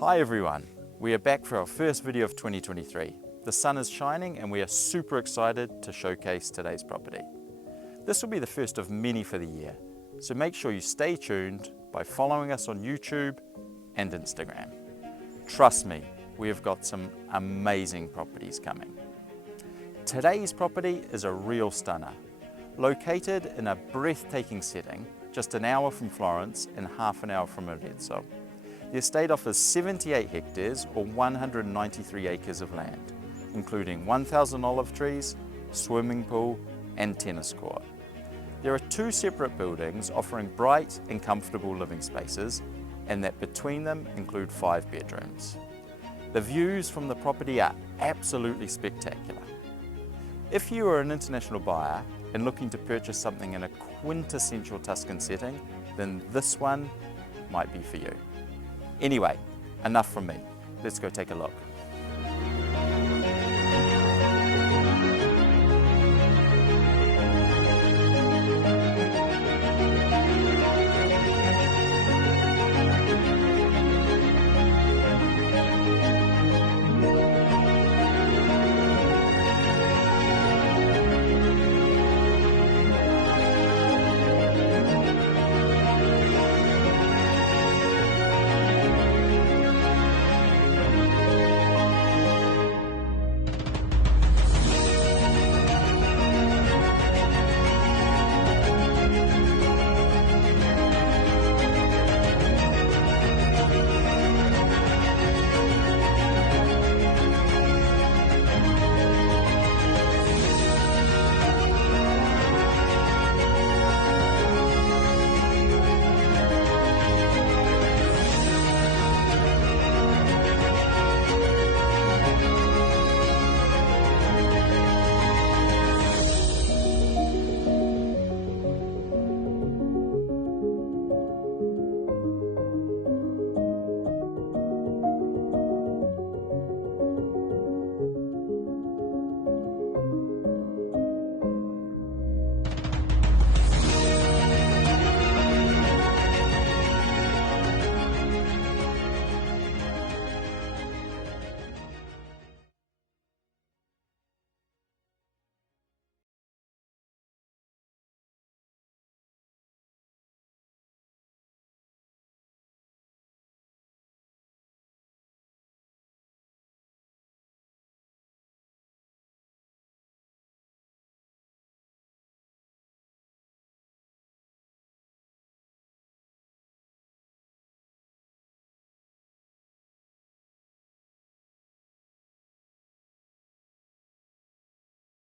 Hi everyone, we are back for our first video of 2023. The sun is shining and we are super excited to showcase today's property. This will be the first of many for the year, so make sure you stay tuned by following us on YouTube and Instagram. Trust me, we have got some amazing properties coming. Today's property is a real stunner. Located in a breathtaking setting, just an hour from Florence and half an hour from Arezzo. The estate offers 78 hectares or 193 acres of land, including 1,000 olive trees, swimming pool and tennis court. There are two separate buildings offering bright and comfortable living spaces, and that between them include 5 bedrooms. The views from the property are absolutely spectacular. If you are an international buyer and looking to purchase something in a quintessential Tuscan setting, then this one might be for you. Anyway, enough from me. Let's go take a look.